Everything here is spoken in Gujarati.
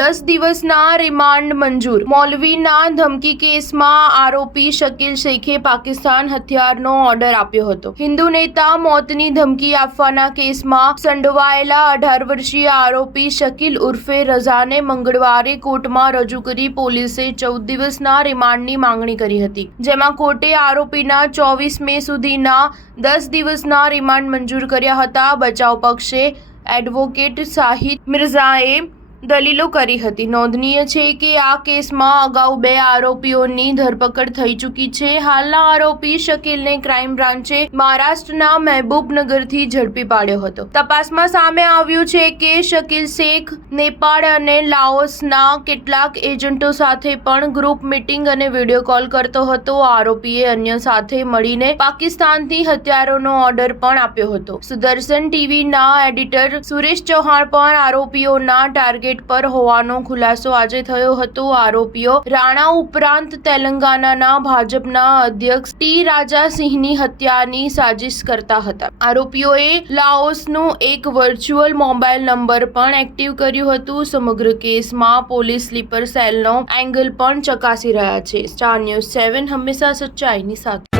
10 દિવસના રિમાન્ડ મંજૂર। મૌલવીના ધમકી કેસમાં આરોપી શકીલ શેખે પાકિસ્તાન હથિયારનો ઓર્ડર આપ્યો હતો। હિન્દુ નેતા મોતની ધમકી આપવાના કેસમાં સંડોવાયેલા 18 વર્ષીય આરોપી શકીલ ઉર્ફે રઝાને મંગળવારે કોર્ટમાં રજૂ કરી પોલીસે 14 દિવસના રિમાન્ડની માંગણી કરી હતી, જેમાં કોર્ટે આરોપીના 24 મે સુધીના 10 દિવસના રિમાન્ડ મંજૂર કર્યા હતા। બચાવ પક્ષે એડવોકેટ શાહિદ મિર્ઝાએ દલીલો કરી હતી। નોંધનીય છે કે આ કેસમાં અગાઉ 2 આરોપીઓની ધરપકડ થઈ ચૂકી છે। હાલના આરોપી શકીલને ક્રાઇમ બ્રાન્ચે મહારાષ્ટ્રના મહેબૂબનગરથી ઝડપી પાડ્યો હતો। તપાસમાં સામે આવ્યું છે કે શકીલ શેખ નેપાળ અને લાઓસના કેટલાક એજન્ટો સાથે પણ ગ્રુપ મીટિંગ અને વિડીયો કોલ કરતો હતો। આરોપીએ અન્ય સાથે મળીને પાકિસ્તાનથી હથિયારોનો ઓર્ડર પણ આપ્યો હતો। સુદર્શન ટીવીના એડિટર સુરેશ ચૌહાણ પણ આરોપીઓના ટાર્ગેટ પર હોવાનો ખુલાસો આજે થયો હતો। આરોપીઓ રાણા ઉપરાંત તેલંગાનાના ભાજપના અધ્યક્ષ ટી રાજા સિંહની હત્યાની સાજિશ કરતા હતા। આરોપીઓએ લાઓસનું એક વર્ચ્યુઅલ મોબાઈલ નંબર પણ એક્ટિવ કર્યું હતું। સમગ્ર કેસમાં પોલીસ સ્લીપર સેલનો એંગલ પણ ચકાસી રહ્યા છે। સ્ટાર ન્યૂઝ 7 હંમેશા સચ્ચાઈની સાથે।